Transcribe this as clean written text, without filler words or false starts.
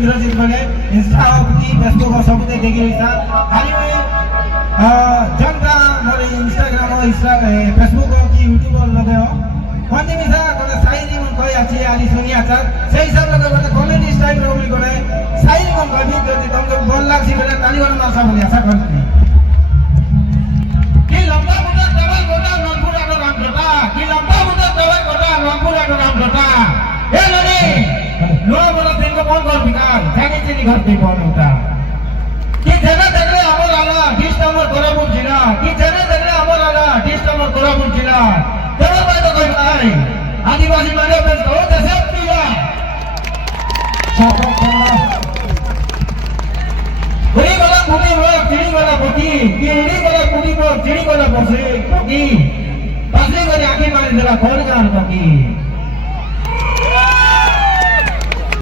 विरोजित बने इंस्टा की फेसबुक और सब देखि रहिसा हाली में जनता मोर इंस्टाग्राम और फेसबुक की यूट्यूब लगे हो कोनी मिसा कोने साइनी मन कहि आछि आली सुनि आछा সেই হিসাব লগে বলে কমেডি স্টাইল রবি করে সাইনি মন কবি যদি তোমকে বল লাগছি বলে তালি বলে মাসা বলি আশা করি কি লম্বা বুটা দেওয়াল গোটা রংপুর আর রামঘাটা কি লম্বা বুটা দেওয়াল গোটা রংপুর আর রামঘাটা এ লনি লো বলে তিনকে ফোন কর বিকাল জানি চিনি ঘর থেকে ফোন উঠা কি জানা দেখলে আমল আলা ডিস্টার্বার করা বলছিল কি জানা দেখলে আমল আলা ডিস্টার্বার করা বলছিল দেওয়াল বাইরে কই ভাই आदिवासी माने बेस हो जैसे पिया उड़ी वाला मुड़ी हो चिड़ी वाला बकी की उड़ी वाला मुड़ी को चिड़ी वाला बसे बकी पासले को आगे मार देला कौन जान बकी